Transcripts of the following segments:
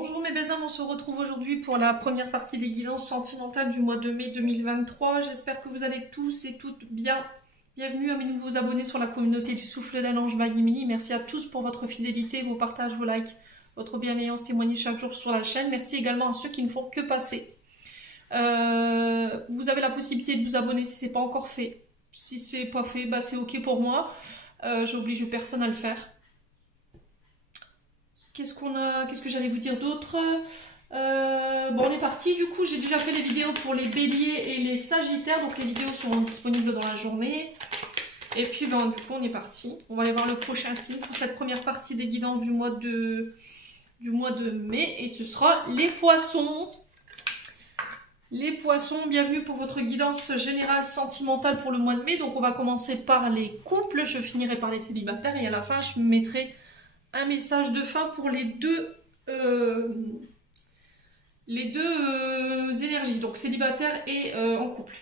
Bonjour mes belles âmes, on se retrouve aujourd'hui pour la première partie des guidances sentimentales du mois de mai 2023. J'espère que vous allez tous et toutes bien. Bienvenue à mes nouveaux abonnés sur la communauté du Souffle d'un Ange by Emily. Merci à tous pour votre fidélité, vos partages, vos likes, votre bienveillance témoignée chaque jour sur la chaîne. Merci également à ceux qui ne font que passer. Vous avez la possibilité de vous abonner si ce n'est pas encore fait. Si c'est pas fait, bah c'est ok pour moi. J'oblige personne à le faire. Qu'est-ce que j'allais vous dire d'autre? Bon, on est parti. Du coup, j'ai déjà fait les vidéos pour les béliers et les sagittaires. Donc, les vidéos seront disponibles dans la journée. Et puis, ben, du coup, on est parti. On va aller voir le prochain signe pour cette première partie des guidances du mois de mai. Et ce sera les poissons. Les poissons, bienvenue pour votre guidance générale sentimentale pour le mois de mai. Donc, on va commencer par les couples. Je finirai par les célibataires. Et à la fin, je mettrai un message de fin pour les deux énergies, donc célibataire et en couple.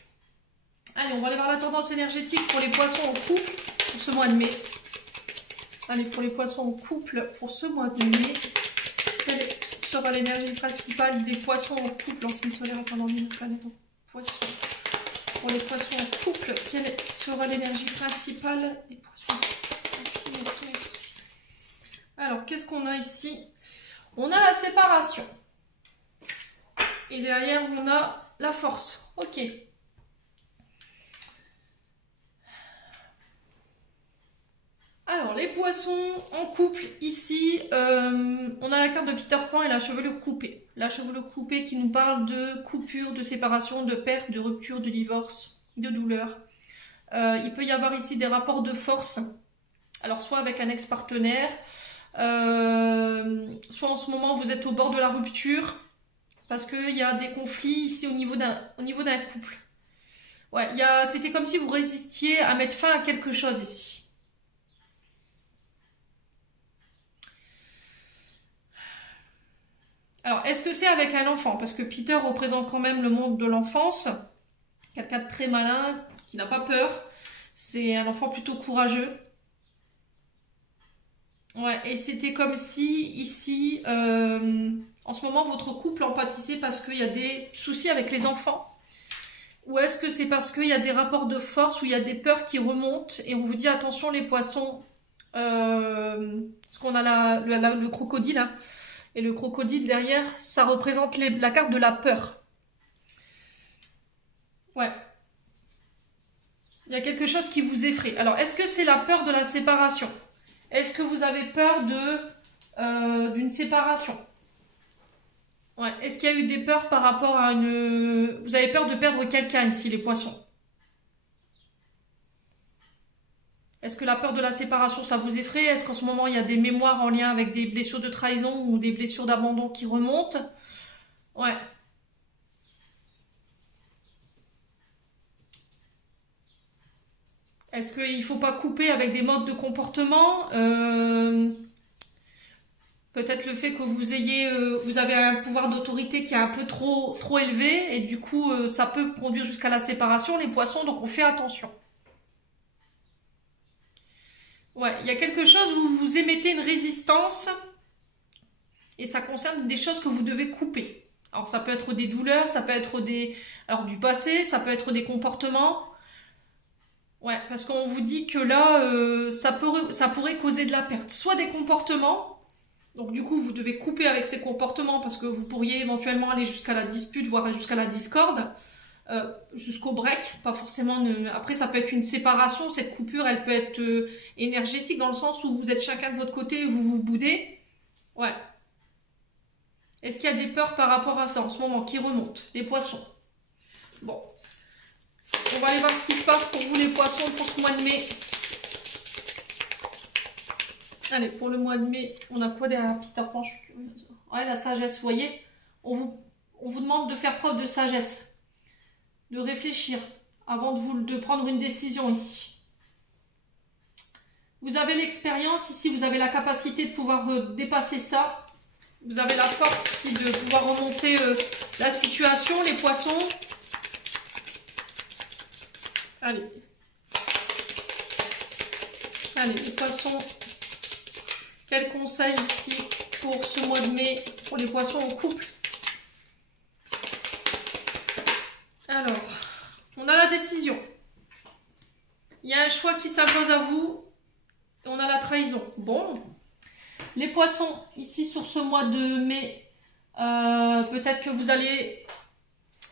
Allez, on va aller voir la tendance énergétique pour les poissons en couple pour ce mois de mai. Allez, pour les poissons en couple pour ce mois de mai, quelle sera l'énergie principale des poissons en couple en signe solaire ascendant Lune, planète en poisson. Pour les poissons en couple, quelle sera l'énergie principale des poissons? Merci. Alors, qu'est-ce qu'on a ici? On a la séparation. Et derrière, on a la force. Ok. Alors, les poissons en couple, ici, on a la carte de Peter Pan et la chevelure coupée. La chevelure coupée qui nous parle de coupure, de séparation, de perte, de rupture, de divorce, de douleur. Il peut y avoir ici des rapports de force. Alors, soit avec un ex-partenaire, soit en ce moment vous êtes au bord de la rupture parce qu'il y a des conflits ici au niveau d'un couple. Ouais, c'était comme si vous résistiez à mettre fin à quelque chose ici. Alors, est-ce que c'est avec un enfant? Parce que Peter représente quand même le monde de l'enfance. Quelqu'un de très malin, qui n'a pas peur. C'est un enfant plutôt courageux. Ouais, et c'était comme si, ici, en ce moment, votre couple en pâtissait parce qu'il y a des soucis avec les enfants. Ou est-ce que c'est parce qu'il y a des rapports de force, où il y a des peurs qui remontent, et on vous dit, attention les poissons, parce qu'on a le crocodile, hein, et le crocodile derrière, ça représente la carte de la peur. Ouais. Il y a quelque chose qui vous effraie. Alors, est-ce que c'est la peur de la séparation ? Est-ce que vous avez peur d'une séparation? Ouais. Est-ce qu'il y a eu des peurs par rapport à une... Vous avez peur de perdre quelqu'un ici, les poissons? Est-ce que la peur de la séparation, ça vous effraie? Est-ce qu'en ce moment, il y a des mémoires en lien avec des blessures de trahison ou des blessures d'abandon qui remontent? Ouais. Est-ce qu'il ne faut pas couper avec des modes de comportement? Peut-être le fait que vous avez un pouvoir d'autorité qui est un peu trop élevé et du coup, ça peut conduire jusqu'à la séparation, les poissons, donc on fait attention. Ouais, il y a quelque chose où vous émettez une résistance et ça concerne des choses que vous devez couper. Alors, ça peut être des douleurs, ça peut être du passé, ça peut être des comportements. Ouais, parce qu'on vous dit que là, ça pourrait causer de la perte. Soit des comportements, donc du coup, vous devez couper avec ces comportements parce que vous pourriez éventuellement aller jusqu'à la dispute, voire jusqu'à la discorde, jusqu'au break, pas forcément... Après, ça peut être une séparation, cette coupure, elle peut être énergétique dans le sens où vous êtes chacun de votre côté et vous vous boudez. Ouais. Est-ce qu'il y a des peurs par rapport à ça en ce moment qui remontent, les poissons? Bon. On va aller voir ce qui se passe pour vous les poissons pour ce mois de mai. Allez, pour le mois de mai, on a quoi derrière Peter Pan? Je suis curieuse. Ouais, la sagesse, vous voyez. On vous demande de faire preuve de sagesse. De réfléchir avant de prendre une décision ici. Vous avez l'expérience ici, vous avez la capacité de pouvoir dépasser ça. Vous avez la force ici de pouvoir remonter la situation, les poissons. Allez, les poissons, quel conseil ici pour ce mois de mai pour les poissons en couple. Alors, on a la décision. Il y a un choix qui s'impose à vous. Et on a la trahison. Bon, les poissons, ici sur ce mois de mai, peut-être que vous allez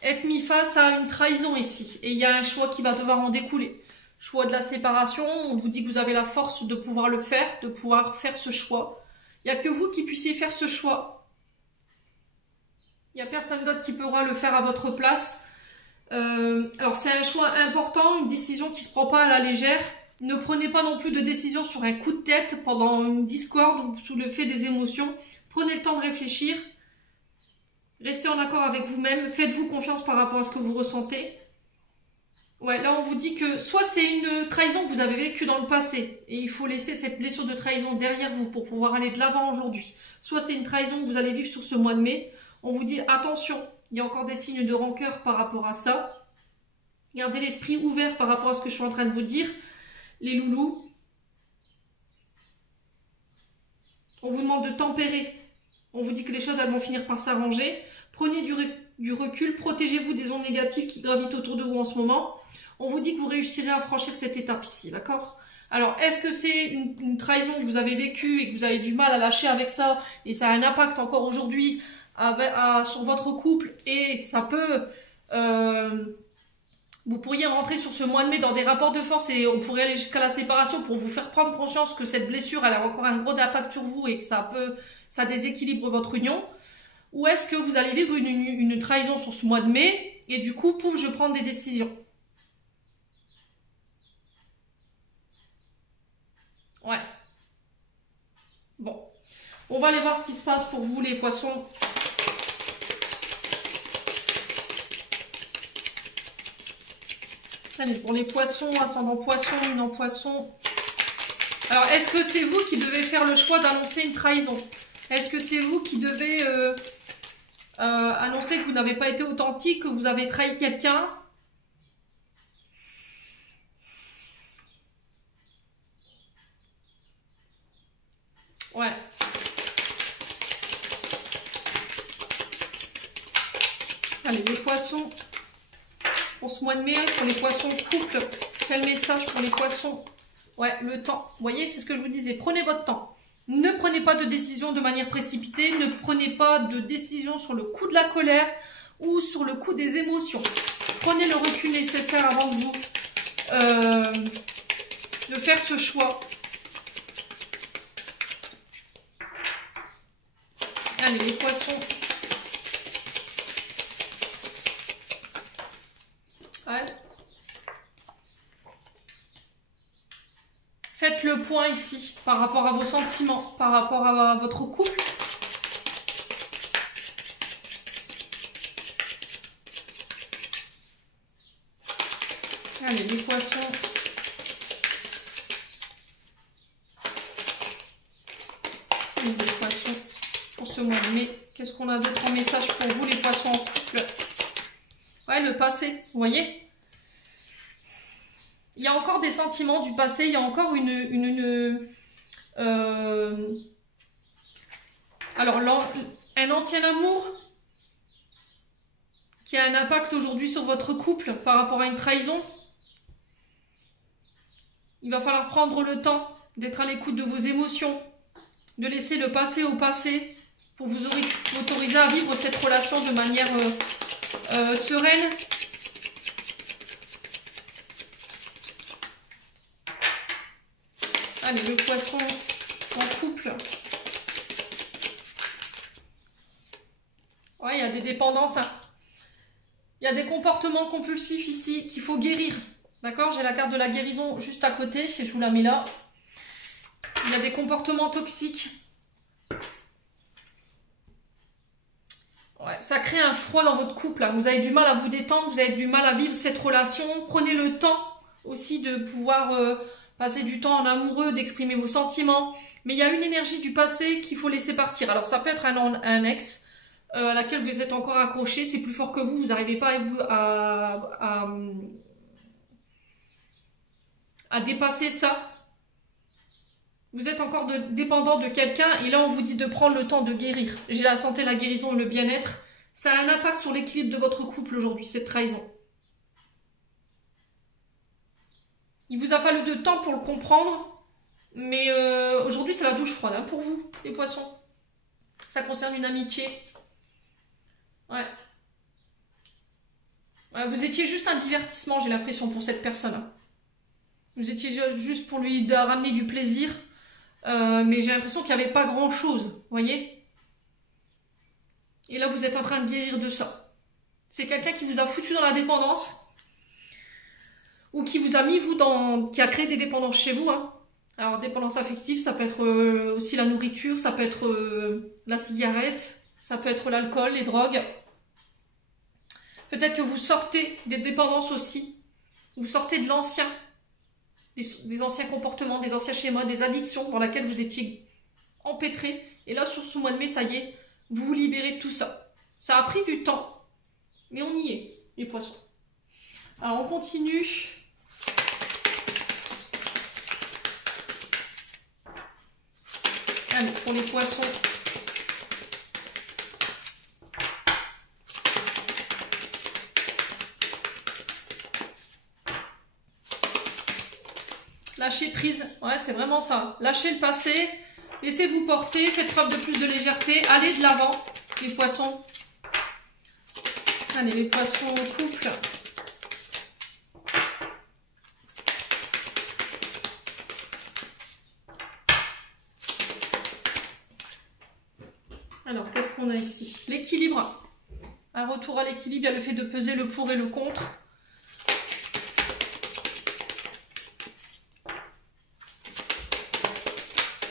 être mis face à une trahison ici. Et il y a un choix qui va devoir en découler. Choix de la séparation, on vous dit que vous avez la force de pouvoir le faire, de pouvoir faire ce choix. Il n'y a que vous qui puissiez faire ce choix. Il n'y a personne d'autre qui pourra le faire à votre place. Alors c'est un choix important, une décision qui ne se prend pas à la légère. Ne prenez pas non plus de décision sur un coup de tête pendant une discorde ou sous le fait des émotions. Prenez le temps de réfléchir. Restez en accord avec vous-même. Faites-vous confiance par rapport à ce que vous ressentez. Ouais, là on vous dit que soit c'est une trahison que vous avez vécue dans le passé et il faut laisser cette blessure de trahison derrière vous pour pouvoir aller de l'avant aujourd'hui. Soit c'est une trahison que vous allez vivre sur ce mois de mai. On vous dit attention, il y a encore des signes de rancœur par rapport à ça. Gardez l'esprit ouvert par rapport à ce que je suis en train de vous dire. Les loulous. On vous demande de tempérer. On vous dit que les choses elles vont finir par s'arranger. Prenez du recul, protégez-vous des ondes négatives qui gravitent autour de vous en ce moment. On vous dit que vous réussirez à franchir cette étape ici, d'accord? Alors, est-ce que c'est une trahison que vous avez vécue et que vous avez du mal à lâcher avec ça et ça a un impact encore aujourd'hui sur votre couple et ça peut... vous pourriez rentrer sur ce mois de mai dans des rapports de force et on pourrait aller jusqu'à la séparation pour vous faire prendre conscience que cette blessure, elle a encore un gros impact sur vous et que ça déséquilibre votre union. Ou est-ce que vous allez vivre une trahison sur ce mois de mai et du coup, pouf, je prends des décisions. Ouais. Bon. On va aller voir ce qui se passe pour vous, les poissons. Allez, pour les poissons, ascendant poisson, luminant poisson. Alors, est-ce que c'est vous qui devez faire le choix d'annoncer une trahison? Est-ce que c'est vous qui devez annoncer que vous n'avez pas été authentique, que vous avez trahi quelqu'un? Ouais. Allez, les poissons. Pour ce mois de mai, pour les poissons couple, quel message pour les poissons? Ouais, le temps. Vous voyez, c'est ce que je vous disais. Prenez votre temps. Ne prenez pas de décision de manière précipitée. Ne prenez pas de décision sur le coup de la colère ou sur le coup des émotions. Prenez le recul nécessaire avant de vous de faire ce choix. Allez, les poissons. Ouais. Faites le point ici par rapport à vos sentiments, par rapport à votre couple. Allez, les poissons. Les poissons pour ce mois de mai. Qu'est-ce qu'on a d'autre en message pour vous, les poissons en couple? Ouais, le passé, vous voyez? Il y a encore des sentiments du passé, il y a encore alors, un ancien amour qui a un impact aujourd'hui sur votre couple par rapport à une trahison. Il va falloir prendre le temps d'être à l'écoute de vos émotions, de laisser le passé au passé pour vous autoriser à vivre cette relation de manière sereine. Allez, le poisson en couple. Ouais, il y a des dépendances. Il y a des comportements compulsifs ici qu'il faut guérir. D'accord? J'ai la carte de la guérison juste à côté, si je vous la mets là. Il y a des comportements toxiques. Ouais, ça crée un froid dans votre couple. Là. Vous avez du mal à vous détendre, vous avez du mal à vivre cette relation. Prenez le temps aussi de pouvoir passer du temps en amoureux, d'exprimer vos sentiments. Mais il y a une énergie du passé qu'il faut laisser partir. Alors ça peut être un ex à laquelle vous êtes encore accroché. C'est plus fort que vous. Vous n'arrivez pas à dépasser ça. Vous êtes encore dépendant de quelqu'un et là on vous dit de prendre le temps de guérir. J'ai la santé, la guérison et le bien-être. Ça a un impact sur l'équilibre de votre couple aujourd'hui, cette trahison. Il vous a fallu de temps pour le comprendre, mais aujourd'hui c'est la douche froide hein, pour vous, les poissons. Ça concerne une amitié. Ouais. Ouais, vous étiez juste un divertissement, j'ai l'impression, pour cette personne. Hein. Vous étiez juste pour lui ramener du plaisir. Mais j'ai l'impression qu'il n'y avait pas grand chose, vous voyez. Et là, vous êtes en train de guérir de ça. C'est quelqu'un qui vous a foutu dans la dépendance. Ou qui vous a mis, vous, qui a créé des dépendances chez vous. Hein. Alors, dépendance affective, ça peut être aussi la nourriture, ça peut être la cigarette, ça peut être l'alcool, les drogues. Peut-être que vous sortez des dépendances aussi. Vous sortez de l'ancien. Des anciens comportements, des anciens schémas, des addictions dans lesquelles vous étiez empêtré. Et là, sur ce mois de mai, ça y est, vous vous libérez de tout ça. Ça a pris du temps, mais on y est, les poissons. Alors, on continue. Allez, pour les poissons. Lâchez prise, ouais c'est vraiment ça. Lâchez le passé, laissez-vous porter, faites preuve de plus de légèreté, allez de l'avant, les poissons. Allez les poissons au couple. Alors qu'est-ce qu'on a ici? L'équilibre. Un retour à l'équilibre, il y a le fait de peser le pour et le contre.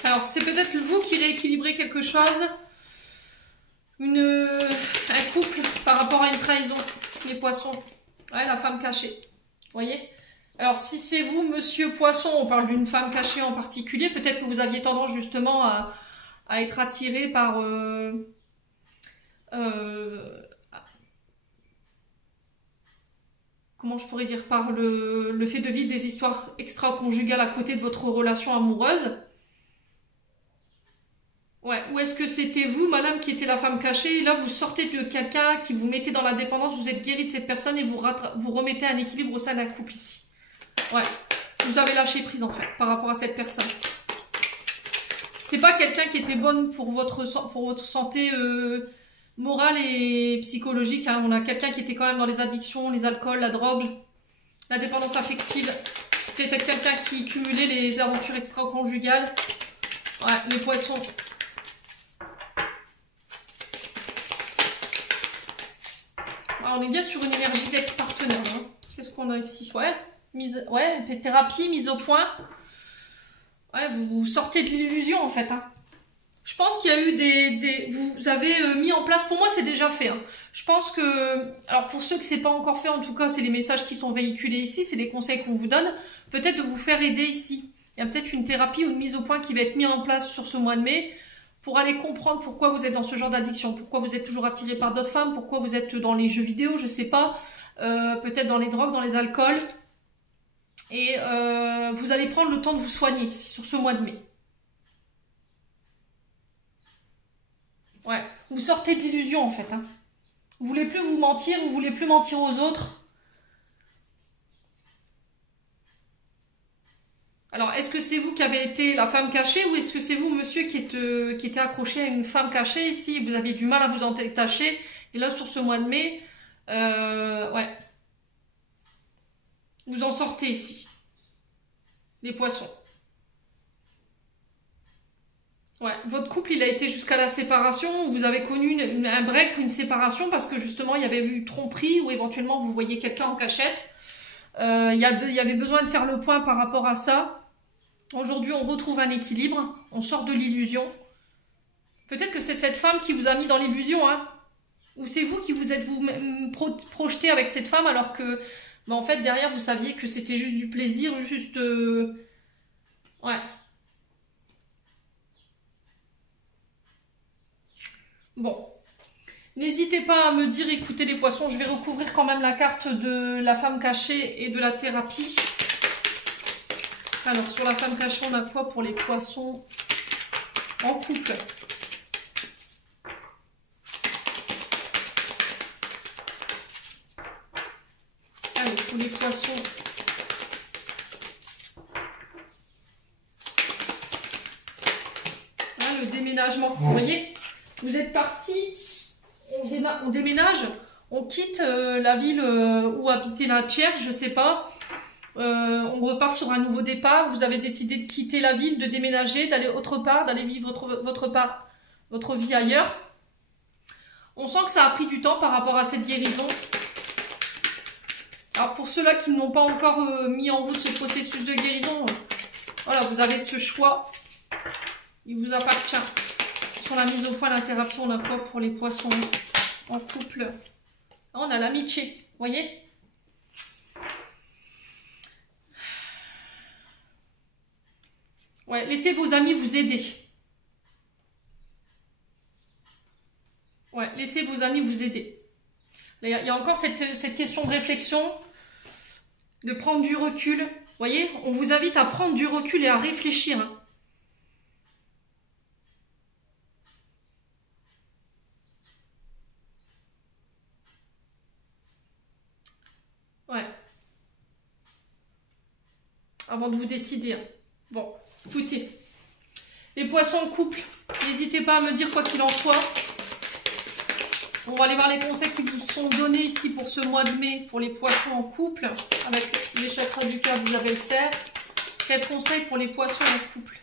Alors, c'est peut-être vous qui rééquilibrez quelque chose, un couple par rapport à une trahison, les poissons. Ouais, la femme cachée, vous voyez. Alors, si c'est vous, monsieur poisson, on parle d'une femme cachée en particulier, peut-être que vous aviez tendance justement à être attiré par... comment je pourrais dire? Par le fait de vivre des histoires extra-conjugales à côté de votre relation amoureuse. Ouais, ou est-ce que c'était vous, madame, qui était la femme cachée, et là vous sortez de quelqu'un qui vous mettait dans la dépendance, vous êtes guéri de cette personne et vous remettez un équilibre au sein d'un couple ici. Ouais, vous avez lâché prise en fait, par rapport à cette personne. C'était pas quelqu'un qui était bonne pour votre santé morale et psychologique. Hein. On a quelqu'un qui était quand même dans les addictions, les alcools, la drogue, la dépendance affective. C'était quelqu'un qui cumulait les aventures extra-conjugales. Ouais, les poissons. On est bien sur une énergie d'ex-partenaire. Hein. Qu'est-ce qu'on a ici? Ouais, thérapie, mise au point. Ouais, vous sortez de l'illusion en fait. Hein. Je pense qu'il y a eu vous avez mis en place, pour moi c'est déjà fait. Hein. Je pense que, alors pour ceux que c'est pas encore fait, en tout cas c'est les messages qui sont véhiculés ici, c'est les conseils qu'on vous donne. Peut-être de vous faire aider ici. Il y a peut-être une thérapie ou une mise au point qui va être mise en place sur ce mois de mai. Pour aller comprendre pourquoi vous êtes dans ce genre d'addiction, pourquoi vous êtes toujours attiré par d'autres femmes, pourquoi vous êtes dans les jeux vidéo, je sais pas, peut-être dans les drogues, dans les alcools. Et vous allez prendre le temps de vous soigner sur ce mois de mai. Ouais, vous sortez de l'illusion en fait. Hein. Vous voulez plus vous mentir, vous voulez plus mentir aux autres. Alors, est-ce que c'est vous qui avez été la femme cachée ou est-ce que c'est vous, monsieur, qui était accroché à une femme cachée ici? Vous aviez du mal à vous en détacher. Et là, sur ce mois de mai, ouais. Vous en sortez ici. Les poissons. Ouais. Votre couple, il a été jusqu'à la séparation. Vous avez connu un break ou une séparation parce que justement, il y avait eu tromperie ou éventuellement, vous voyez quelqu'un en cachette. Il y avait besoin de faire le point par rapport à ça. Aujourd'hui, on retrouve un équilibre, on sort de l'illusion. Peut-être que c'est cette femme qui vous a mis dans l'illusion, hein. Ou c'est vous qui vous êtes projeté avec cette femme alors que, en fait, derrière, vous saviez que c'était juste du plaisir, juste... Ouais. Bon. N'hésitez pas à me dire, écoutez les poissons, je vais recouvrir quand même la carte de la femme cachée et de la thérapie. Alors, sur la femme cachée, on a quoi pour les poissons en couple? Allez, pour les poissons. Hein, le déménagement. Vous voyez, vous êtes parti, on déménage, on quitte la ville où habitait la tiers, je sais pas. On repart sur un nouveau départ. Vous avez décidé de quitter la ville, de déménager, d'aller autre part, d'aller vivre votre vie ailleurs. On sent que ça a pris du temps par rapport à cette guérison. Alors pour ceux-là qui n'ont pas encore mis en route ce processus de guérison, voilà, vous avez ce choix. Il vous appartient. Sur la mise au point, la thérapie, on a quoi pour les poissons en couple? On a l'amitié, vous voyez? Ouais, laissez vos amis vous aider. Ouais, laissez vos amis vous aider. Il y a encore cette question de réflexion, de prendre du recul. Vous voyez, on vous invite à prendre du recul et à réfléchir. Ouais. Avant de vous décider. Bon, écoutez. Les poissons en couple, n'hésitez pas à me dire quoi qu'il en soit. On va aller voir les conseils qui vous sont donnés ici pour ce mois de mai pour les poissons en couple. Avec les chakras du cœur, vous avez le cerf. Quels conseils pour les poissons en couple?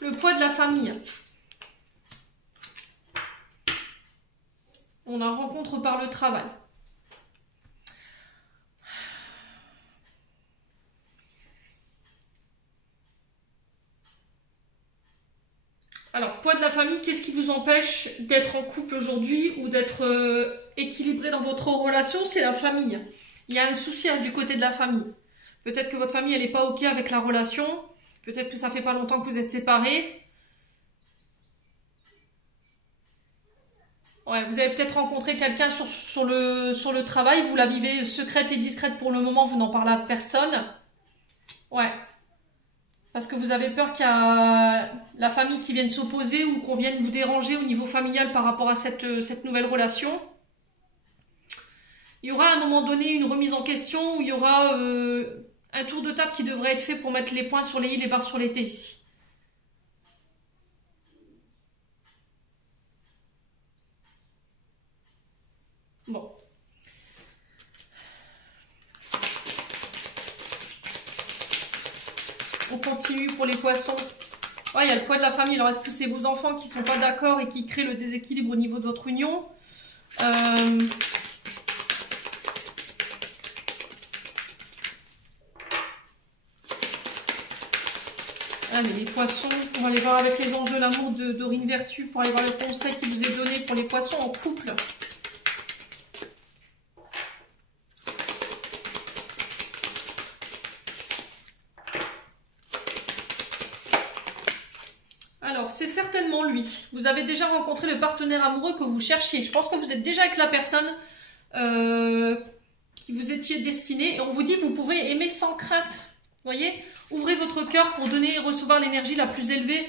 Le poids de la famille. On a rencontre par le travail. Alors, poids de la famille, qu'est-ce qui vous empêche d'être en couple aujourd'hui ou d'être équilibré dans votre relation? C'est la famille. Il y a un souci du côté de la famille. Peut-être que votre famille, elle n'est pas OK avec la relation. Peut-être que ça fait pas longtemps que vous êtes séparés. Ouais, vous avez peut-être rencontré quelqu'un sur le travail. Vous la vivez secrète et discrète pour le moment. Vous n'en parlez à personne. Ouais. Parce que vous avez peur qu'il y a la famille qui vienne s'opposer ou qu'on vienne vous déranger au niveau familial par rapport à cette nouvelle relation. Il y aura à un moment donné une remise en question où il y aura un tour de table qui devrait être fait pour mettre les points sur les i, les barres sur les t ici. Bon. On continue pour les poissons. Ouais, il y a le poids de la famille. Alors, est-ce que c'est vos enfants qui ne sont pas d'accord et qui créent le déséquilibre au niveau de votre union? Allez, les poissons, on va aller voir avec les anges de l'amour de Dorine Vertu pour aller voir le conseil qui vous est donné pour les poissons en couple. Alors, c'est certainement lui. Vous avez déjà rencontré le partenaire amoureux que vous cherchiez. Je pense que vous êtes déjà avec la personne qui vous étiez destiné. Et on vous dit vous pouvez aimer sans crainte. Vous voyez? Ouvrez votre cœur pour donner et recevoir l'énergie la plus élevée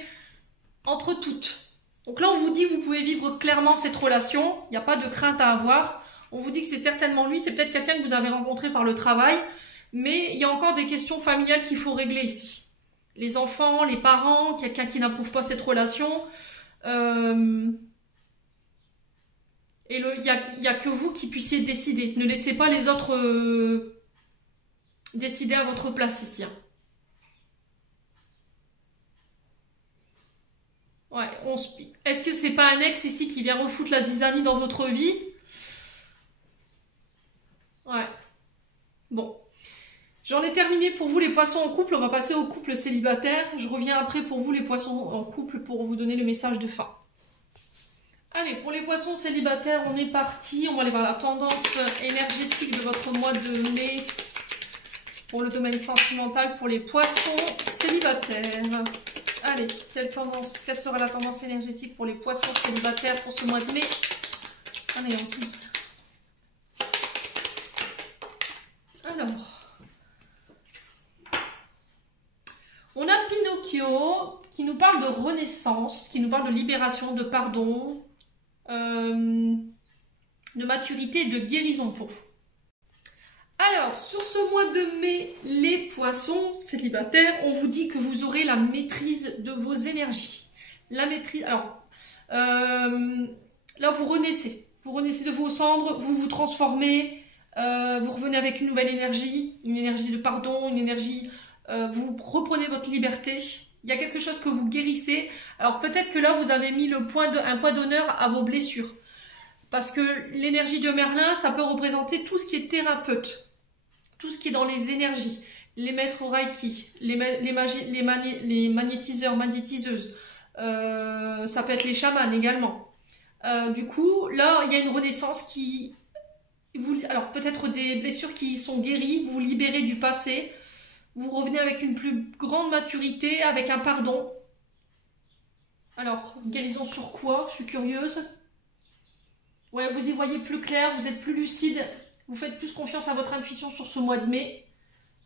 entre toutes. Donc là, on vous dit vous pouvez vivre clairement cette relation. Il n'y a pas de crainte à avoir. On vous dit que c'est certainement lui. C'est peut-être quelqu'un que vous avez rencontré par le travail. Mais il y a encore des questions familiales qu'il faut régler ici. Les enfants, les parents, quelqu'un qui n'approuve pas cette relation. Et il n'y a que vous qui puissiez décider. Ne laissez pas les autres décider à votre place ici. Ouais, est-ce que c'est pas un ex ici qui vient refoutre la zizanie dans votre vie? Ouais. Bon. J'en ai terminé pour vous les poissons en couple. On va passer au couple célibataire. Je reviens après pour vous les poissons en couple pour vous donner le message de fin. Allez, pour les poissons célibataires, on est parti. On va aller voir la tendance énergétique de votre mois de mai pour le domaine sentimental pour les poissons célibataires. Allez, quelle sera la tendance énergétique pour les poissons célibataires pour ce mois de mai? Allez, on s'y... Alors, on a Pinocchio qui nous parle de renaissance, qui nous parle de libération, de pardon, de maturité et de guérison pour vous. Alors, sur ce mois de mai, les poissons célibataires, on vous dit que vous aurez la maîtrise de vos énergies. La maîtrise... Alors, là, vous renaissez. Vous renaissez de vos cendres, vous vous transformez, vous revenez avec une nouvelle énergie, une énergie de pardon, une énergie... vous reprenez votre liberté. Il y a quelque chose que vous guérissez. Alors, peut-être que là, vous avez mis un point d'honneur à vos blessures. Parce que l'énergie de Merlin, ça peut représenter tout ce qui est thérapeute. Tout ce qui est dans les énergies, les maîtres au Reiki, les magnétiseurs, magnétiseuses, ça peut être les chamans également. Du coup, là, il y a une renaissance qui... alors, peut-être des blessures qui sont guéries, vous vous libérez du passé, vous revenez avec une plus grande maturité, avec un pardon. Alors, guérison sur quoi? Je suis curieuse. Ouais, vous y voyez plus clair, vous êtes plus lucide. Vous faites plus confiance à votre intuition sur ce mois de mai.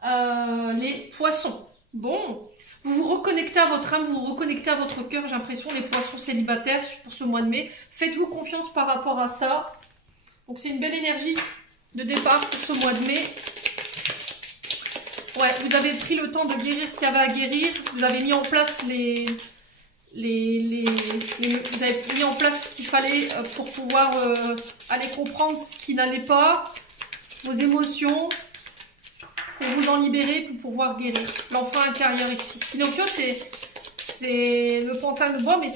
Les poissons. Bon, vous vous reconnectez à votre âme, vous vous reconnectez à votre cœur, j'ai l'impression, les poissons célibataires pour ce mois de mai. Faites-vous confiance par rapport à ça. Donc c'est une belle énergie de départ pour ce mois de mai. Ouais, vous avez pris le temps de guérir ce qu'il y avait à guérir. Vous avez mis en place vous avez mis en place ce qu'il fallait pour pouvoir aller comprendre ce qui n'allait pas. Vos émotions, pour vous en libérer, pour pouvoir guérir. L'enfant intérieur ici. Pinocchio, c'est le pantin de bois, mais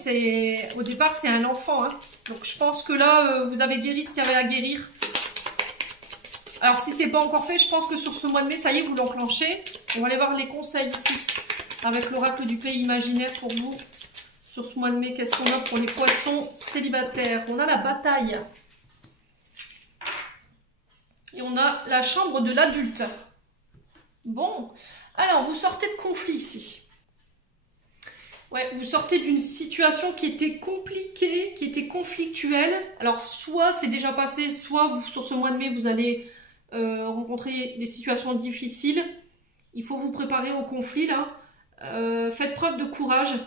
au départ, c'est un enfant. Hein. Donc, je pense que là, vous avez guéri ce qu'il y avait à guérir. Alors, si c'est pas encore fait, je pense que sur ce mois de mai, ça y est, vous l'enclenchez. On va aller voir les conseils ici, avec l'oracle du pays imaginaire pour vous. Sur ce mois de mai, qu'est-ce qu'on a pour les poissons célibataires? On a la bataille. Et on a la chambre de l'adulte. Bon, alors vous sortez de conflit ici. Ouais, vous sortez d'une situation qui était compliquée, qui était conflictuelle. Alors soit c'est déjà passé, soit vous, sur ce mois de mai, vous allez rencontrer des situations difficiles. Il faut vous préparer au conflit là. Faites preuve de courage.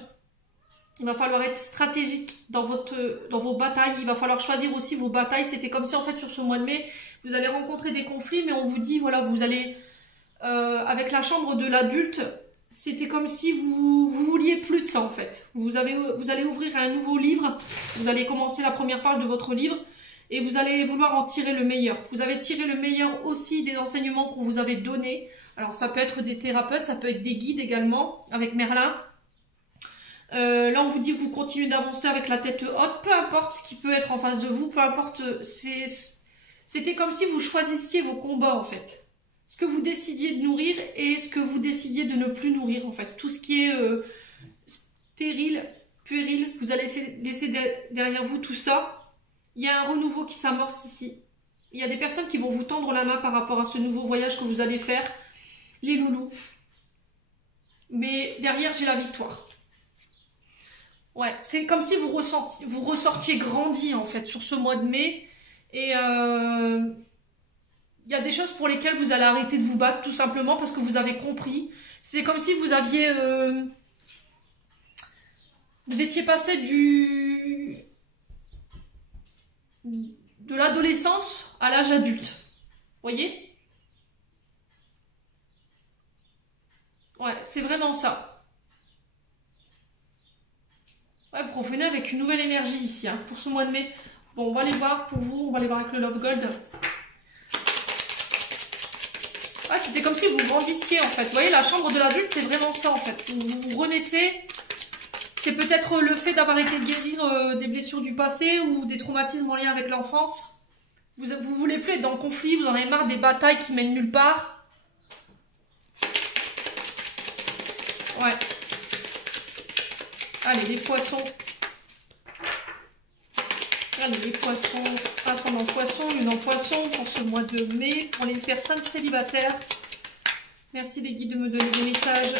Il va falloir être stratégique dans vos batailles. Il va falloir choisir aussi vos batailles. C'était comme si en fait sur ce mois de mai, vous allez rencontrer des conflits, mais on vous dit, voilà, vous allez, avec la chambre de l'adulte, c'était comme si vous vouliez plus de ça en fait. Vous allez ouvrir un nouveau livre, vous allez commencer la première page de votre livre, et vous allez vouloir en tirer le meilleur. Vous avez tiré le meilleur aussi des enseignements qu'on vous avait donnés. Alors ça peut être des thérapeutes, ça peut être des guides également, avec Merlin. Là on vous dit que vous continuez d'avancer avec la tête haute, peu importe ce qui peut être en face de vous, peu importe, c'était comme si vous choisissiez vos combats en fait. Ce que vous décidiez de nourrir et ce que vous décidiez de ne plus nourrir en fait. Tout ce qui est stérile, puéril, vous allez laisser derrière vous tout ça. Il y a un renouveau qui s'amorce ici. Il y a des personnes qui vont vous tendre la main par rapport à ce nouveau voyage que vous allez faire. Les loulous. Mais derrière j'ai la victoire. Ouais, c'est comme si vous ressortiez grandi en fait sur ce mois de mai. Et il y a des choses pour lesquelles vous allez arrêter de vous battre tout simplement parce que vous avez compris. C'est comme si vous aviez... vous étiez passé de l'adolescence à l'âge adulte. Voyez? Ouais, c'est vraiment ça. Ouais, vous revenez avec une nouvelle énergie ici, hein, pour ce mois de mai. Bon, on va aller voir pour vous, on va aller voir avec le Love Gold. Ouais, c'était comme si vous grandissiez en fait. Vous voyez, la chambre de l'adulte, c'est vraiment ça en fait. Vous renaissez. C'est peut-être le fait d'avoir été guérir des blessures du passé ou des traumatismes en lien avec l'enfance. Vous voulez plus être dans le conflit, vous en avez marre des batailles qui mènent nulle part. Ouais. Allez, les poissons. Allez, les poissons. Ascendant poisson, lune en poisson pour ce mois de mai. Pour les personnes célibataires. Merci les guides de me donner des messages.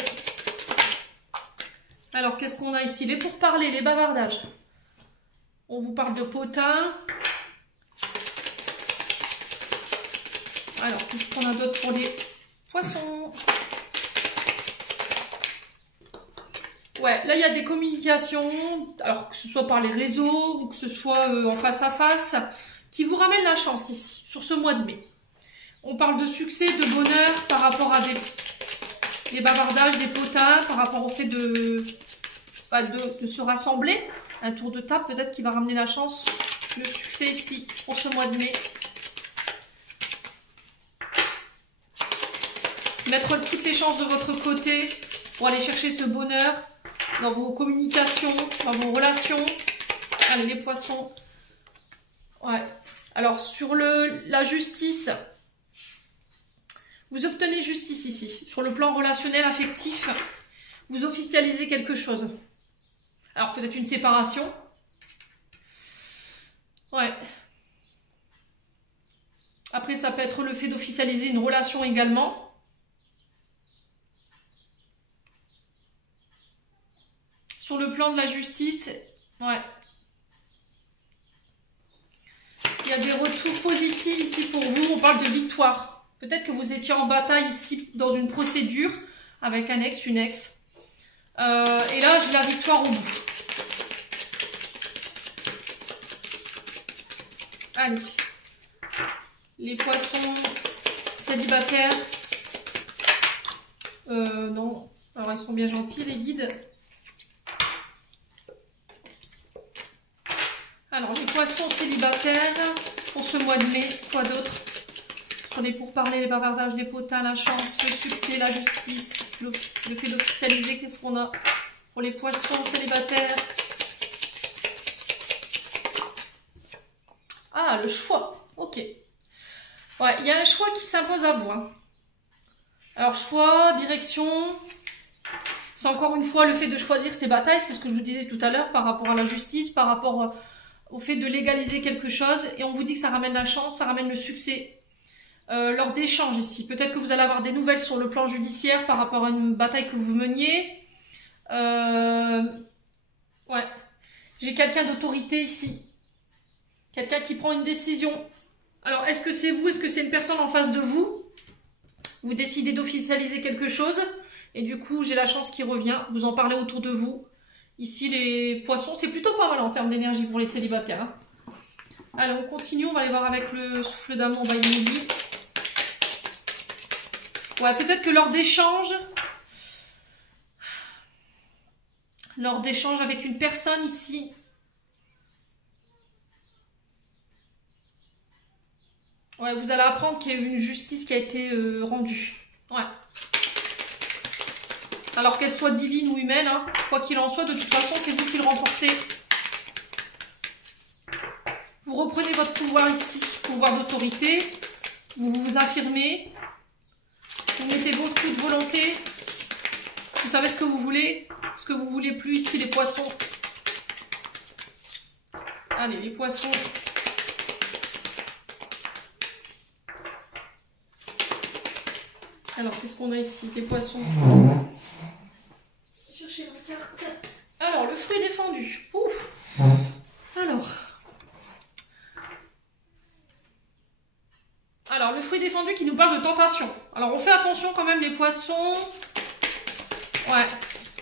Alors, qu'est-ce qu'on a ici? Les pourparlers, les bavardages. On vous parle de potin. Alors, qu'est-ce qu'on a d'autre pour les poissons? Ouais, là, il y a des communications, alors que ce soit par les réseaux ou que ce soit en face à face, qui vous ramènent la chance ici, sur ce mois de mai. On parle de succès, de bonheur par rapport à des bavardages, des potins, par rapport au fait de se rassembler. Un tour de table peut-être qui va ramener la chance, le succès ici pour ce mois de mai. Mettre toutes les chances de votre côté pour aller chercher ce bonheur dans vos communications, dans vos relations. Allez les poissons. Ouais. Alors sur la justice, vous obtenez justice ici. Sur le plan relationnel, affectif, vous officialisez quelque chose. Alors peut-être une séparation. Ouais. Après ça peut être le fait d'officialiser une relation également. Sur le plan de la justice, ouais. Il y a des retours positifs ici pour vous. On parle de victoire. Peut-être que vous étiez en bataille ici dans une procédure avec un ex, une ex. Et là, j'ai la victoire au bout. Allez. Les poissons célibataires. Non. Alors, ils sont bien gentils, les guides. Alors, les poissons célibataires pour ce mois de mai, quoi d'autre? Sur les pourparlers, les bavardages, les potins, la chance, le succès, la justice, le fait d'officialiser, qu'est-ce qu'on a pour les poissons célibataires? Ah, le choix, ok. Ouais, il y a un choix qui s'impose à vous. Hein. Alors, choix, direction, c'est encore une fois le fait de choisir ses batailles, c'est ce que je vous disais tout à l'heure par rapport à la justice, par rapport au fait de légaliser quelque chose, et on vous dit que ça ramène la chance, ça ramène le succès. Lors d'échanges ici, peut-être que vous allez avoir des nouvelles sur le plan judiciaire par rapport à une bataille que vous meniez. Ouais, j'ai quelqu'un d'autorité ici, quelqu'un qui prend une décision. Alors, est-ce que c'est vous, est-ce que c'est une personne en face de vous? Vous décidez d'officialiser quelque chose, et du coup, j'ai la chance qui revient, vous en parlez autour de vous. Ici, les poissons, c'est plutôt pas mal en termes d'énergie pour les célibataires. Hein. Allez, on continue, on va aller voir avec le souffle d'amour by Nelly. Ouais, peut-être que lors d'échanges avec une personne ici, ouais, vous allez apprendre qu'il y a eu une justice qui a été rendue. Ouais. Alors qu'elle soit divine ou humaine, hein, quoi qu'il en soit, de toute façon, c'est vous qui le remportez. Vous reprenez votre pouvoir ici, pouvoir d'autorité. Vous vous affirmez. Vous mettez beaucoup de volonté. Vous savez ce que vous voulez. Ce que vous voulez plus ici, les poissons. Allez, les poissons. Alors, qu'est-ce qu'on a ici? Les poissons. Chercher ma carte. Alors, le fruit défendu. Ouf. Alors, le fruit défendu qui nous parle de tentation. Alors, on fait attention quand même, les poissons. Ouais.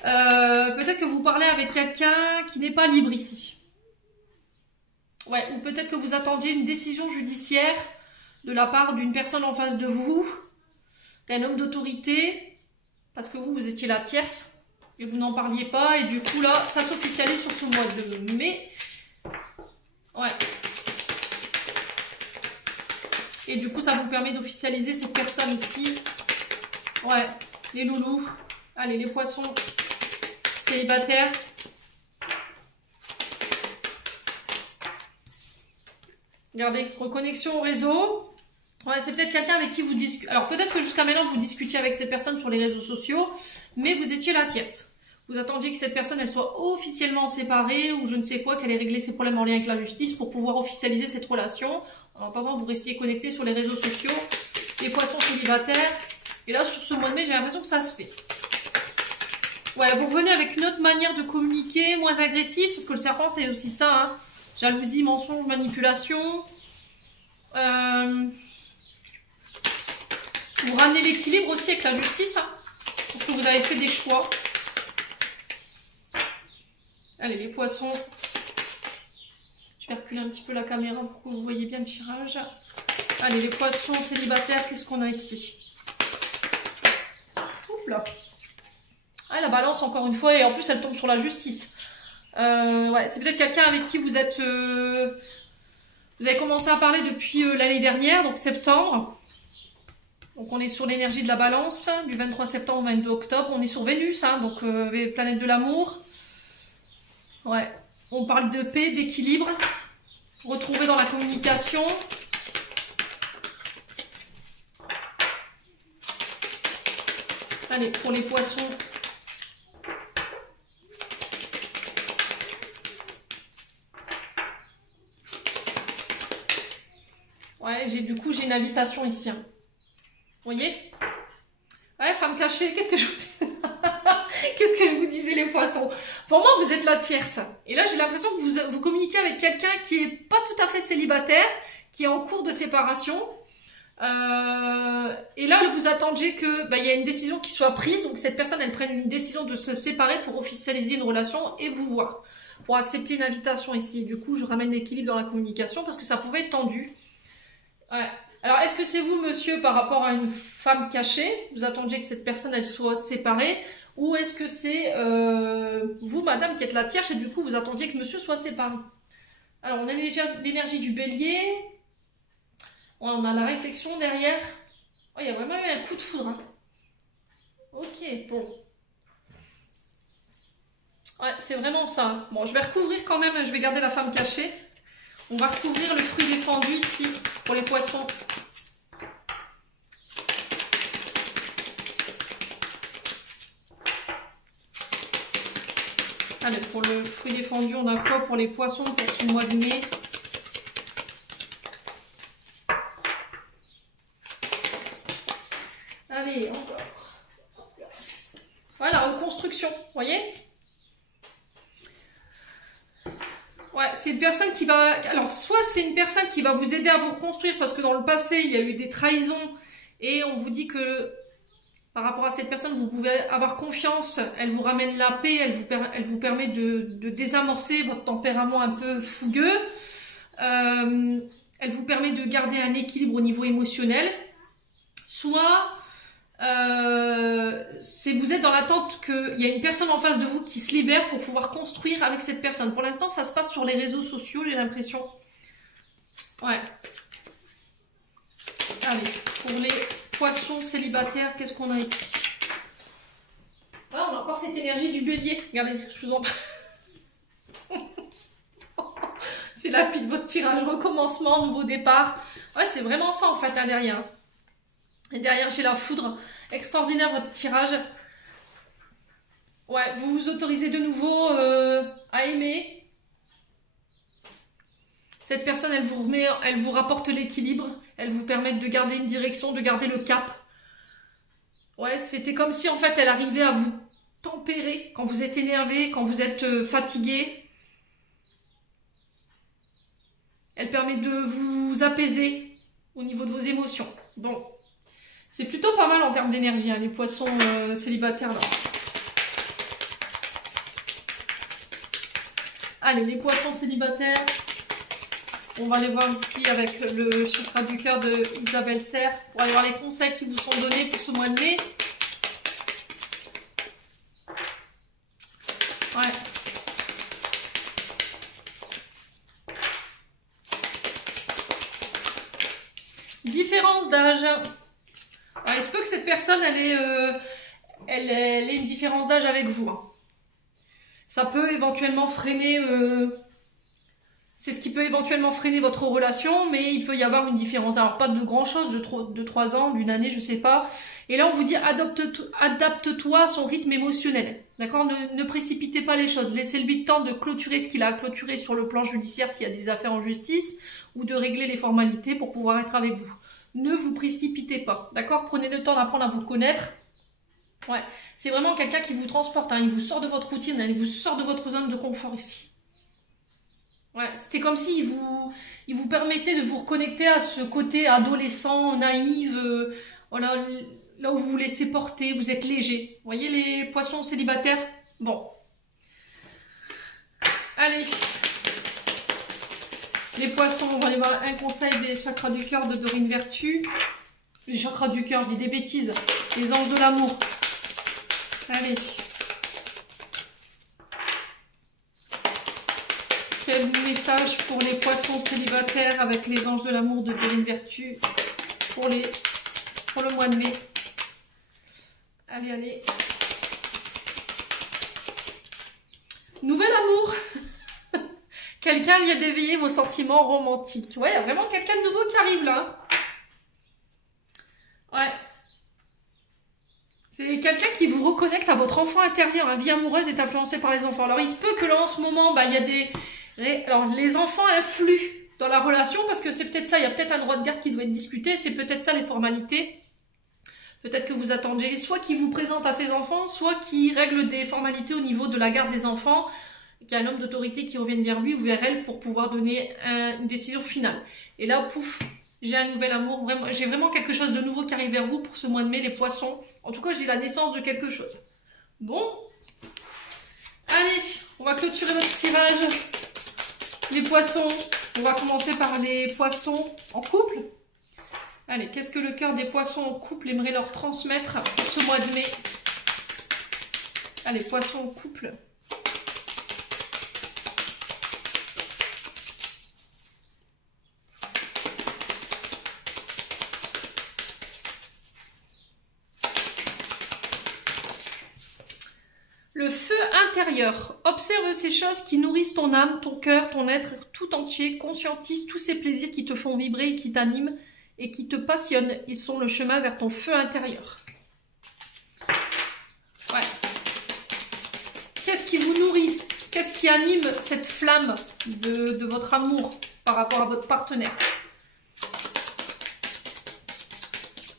Peut-être que vous parlez avec quelqu'un qui n'est pas libre ici. Ouais, ou peut-être que vous attendiez une décision judiciaire de la part d'une personne en face de vous, d'un homme d'autorité, parce que vous étiez la tierce et vous n'en parliez pas, et du coup là, ça s'officialise sur ce mois de mai. Ouais. Et du coup, ça vous permet d'officialiser cette personne ici. Ouais, les loulous. Allez, les poissons célibataires. Regardez, reconnexion au réseau. Ouais, c'est peut-être quelqu'un avec qui vous discutez. Alors, peut-être que jusqu'à maintenant, vous discutiez avec cette personne sur les réseaux sociaux, mais vous étiez la tierce. Vous attendiez que cette personne, elle soit officiellement séparée ou je ne sais quoi, qu'elle ait réglé ses problèmes en lien avec la justice pour pouvoir officialiser cette relation. En attendant, vous restiez connecté sur les réseaux sociaux. Les poissons célibataires. Et là, sur ce mois de mai, j'ai l'impression que ça se fait. Ouais, vous revenez avec une autre manière de communiquer, moins agressif, parce que le serpent, c'est aussi ça, hein. Jalousie, mensonge, manipulation. Vous ramenez l'équilibre aussi avec la justice, hein, parce que vous avez fait des choix. Allez, les poissons. Je vais reculer un petit peu la caméra pour que vous voyez bien le tirage. Allez, les poissons célibataires, qu'est-ce qu'on a ici? Oups là. Ah, la balance, encore une fois, et en plus, elle tombe sur la justice. Ouais, c'est peut-être quelqu'un avec qui vous êtes... vous avez commencé à parler depuis l'année dernière, donc septembre. Donc, on est sur l'énergie de la balance, du 23 septembre au 22 octobre. On est sur Vénus, hein, donc planète de l'amour. Ouais, on parle de paix, d'équilibre. Retrouver dans la communication. Allez, pour les poissons... Ouais, du coup, j'ai une invitation ici. Hein. Vous voyez? Ouais, femme cachée, qu'est-ce que je vous dis? Qu'est-ce que je vous disais, les poissons? Pour moi, vous êtes la tierce. Et là, j'ai l'impression que vous communiquez avec quelqu'un qui n'est pas tout à fait célibataire, qui est en cours de séparation. Et là, vous attendiez que il y a une décision qui soit prise, donc cette personne, elle prenne une décision de se séparer pour officialiser une relation et vous voir. Pour accepter une invitation ici. Du coup, je ramène l'équilibre dans la communication parce que ça pouvait être tendu. Ouais. Alors, est-ce que c'est vous, monsieur, par rapport à une femme cachée? Vous attendiez que cette personne, elle soit séparée? Ou est-ce que c'est vous, madame, qui êtes la tierce et du coup, vous attendiez que monsieur soit séparé? Alors, on a l'énergie du bélier. Ouais, on a la réflexion derrière. Oh, il y a vraiment eu un coup de foudre. Hein. Ok, bon. Ouais, c'est vraiment ça. Bon, je vais recouvrir quand même, je vais garder la femme cachée. On va recouvrir le fruit défendu ici, pour les poissons. Allez, pour le fruit défendu, on a quoi pour les poissons pour ce mois de mai? Allez, encore. Voilà, la reconstruction, vous voyez? Ouais, c'est une personne qui va... Alors, soit c'est une personne qui va vous aider à vous reconstruire parce que dans le passé, il y a eu des trahisons et on vous dit que par rapport à cette personne, vous pouvez avoir confiance. Elle vous ramène la paix, elle vous permet de désamorcer votre tempérament un peu fougueux. Elle vous permet de garder un équilibre au niveau émotionnel. Soit... vous êtes dans l'attente qu'il y a une personne en face de vous qui se libère pour pouvoir construire avec cette personne. Pour l'instant, ça se passe sur les réseaux sociaux, j'ai l'impression. Ouais. Allez, pour les poissons célibataires, qu'est-ce qu'on a ici? Ah, on a encore cette énergie du bélier. Regardez, je vous en parle. C'est la pile de votre tirage, recommencement, nouveau départ. Ouais, c'est vraiment ça en fait, hein, derrière. Et derrière, j'ai la foudre. Extraordinaire votre tirage. Ouais, vous vous autorisez de nouveau à aimer. Cette personne, elle vous rapporte l'équilibre. Elle vous permet de garder une direction, de garder le cap. Ouais, c'était comme si en fait, elle arrivait à vous tempérer quand vous êtes énervé, quand vous êtes fatigué. Elle permet de vous apaiser au niveau de vos émotions. Donc, c'est plutôt pas mal en termes d'énergie, hein, les poissons célibataires là. Allez, les poissons célibataires. On va les voir ici avec le chakra du cœur de Isabelle Serre pour aller voir les conseils qui vous sont donnés pour ce mois de mai. Ouais. Différence d'âge. Alors, il se peut que cette personne, elle ait une différence d'âge avec vous. Hein. Ça peut éventuellement freiner... c'est ce qui peut éventuellement freiner votre relation, mais il peut y avoir une différence. Alors, pas de grand-chose, de 3 ans, d'une année, je sais pas. Et là, on vous dit, adapte-toi à son rythme émotionnel. D'accord? Ne précipitez pas les choses. Laissez-lui le temps de clôturer ce qu'il a à clôturer sur le plan judiciaire s'il y a des affaires en justice, ou de régler les formalités pour pouvoir être avec vous. Ne vous précipitez pas, d'accord? Prenez le temps d'apprendre à vous connaître. Ouais, c'est vraiment quelqu'un qui vous transporte, hein. Il vous sort de votre routine, hein. Il vous sort de votre zone de confort ici. Ouais, c'était comme si il vous permettait de vous reconnecter à ce côté adolescent, naïf, voilà, là où vous vous laissez porter, vous êtes léger. Vous voyez les poissons célibataires? Bon. Allez. Les poissons, on va aller voir un conseil des chakras du cœur de Dorine Vertu. Les chakras du cœur, je dis des bêtises. Les anges de l'amour. Allez. Quel message pour les poissons célibataires avec les anges de l'amour de Dorine Vertu pour le mois de mai. Allez, allez. Nouvel amour. Quelqu'un vient d'éveiller vos sentiments romantiques. Ouais, il y a vraiment quelqu'un de nouveau qui arrive là. Ouais. C'est quelqu'un qui vous reconnecte à votre enfant intérieur. La vie amoureuse est influencée par les enfants. Alors, il se peut que là, en ce moment, bah, il y a des... Alors, les enfants influent dans la relation parce que c'est peut-être ça. Il y a peut-être un droit de garde qui doit être discuté. C'est peut-être ça, les formalités. Peut-être que vous attendiez soit qu'il vous présente à ses enfants, soit qu'il règle des formalités au niveau de la garde des enfants, qu'il y a un homme d'autorité qui revienne vers lui ou vers elle pour pouvoir donner une décision finale. Et là, pouf, j'ai un nouvel amour. J'ai vraiment quelque chose de nouveau qui arrive vers vous pour ce mois de mai, les poissons. En tout cas, j'ai la naissance de quelque chose. Bon. Allez, on va clôturer votre tirage. Les poissons. On va commencer par les poissons en couple. Allez, qu'est-ce que le cœur des poissons en couple aimerait leur transmettre ce mois de mai? Allez, poissons en couple. Le feu intérieur. Observe ces choses qui nourrissent ton âme, ton cœur, ton être tout entier. Conscientise tous ces plaisirs qui te font vibrer et qui t'animent et qui te passionnent. Ils sont le chemin vers ton feu intérieur. Ouais. Qu'est-ce qui vous nourrit? Qu'est-ce qui anime cette flamme de votre amour par rapport à votre partenaire?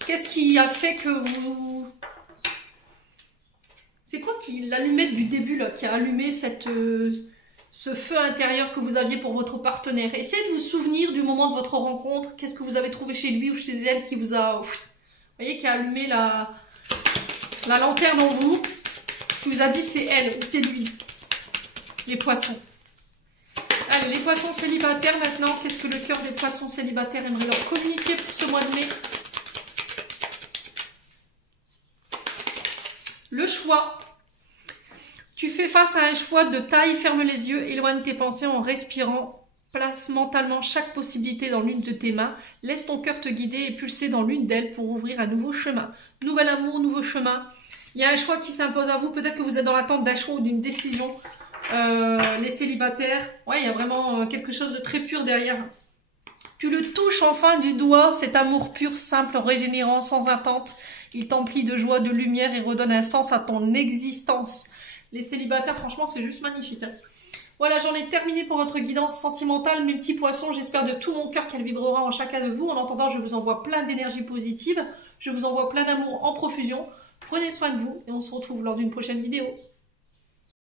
Qu'est-ce qui a fait que vous... C'est quoi qui l'allumait du début, là, qui a allumé ce feu intérieur que vous aviez pour votre partenaire? Essayez de vous souvenir du moment de votre rencontre. Qu'est-ce que vous avez trouvé chez lui ou chez elle qui vous a... Vous voyez, qui a allumé la lanterne en vous, qui vous a dit c'est elle ou c'est lui. Les poissons. Allez, les poissons célibataires maintenant. Qu'est-ce que le cœur des poissons célibataires aimerait leur communiquer pour ce mois de mai? Le choix. Tu fais face à un choix de taille, ferme les yeux, éloigne tes pensées en respirant, place mentalement chaque possibilité dans l'une de tes mains, laisse ton cœur te guider et pulser dans l'une d'elles pour ouvrir un nouveau chemin. Nouvel amour, nouveau chemin. Il y a un choix qui s'impose à vous, peut-être que vous êtes dans l'attente d'un choix ou d'une décision. Les célibataires, ouais, il y a vraiment quelque chose de très pur derrière. Tu le touches enfin du doigt, cet amour pur, simple, régénérant, sans attente. Il t'emplit de joie, de lumière et redonne un sens à ton existence. Les célibataires, franchement, c'est juste magnifique. Hein. Voilà, j'en ai terminé pour votre guidance sentimentale, mes petits poissons. J'espère de tout mon cœur qu'elle vibrera en chacun de vous. En attendant, je vous envoie plein d'énergie positive. Je vous envoie plein d'amour en profusion. Prenez soin de vous et on se retrouve lors d'une prochaine vidéo.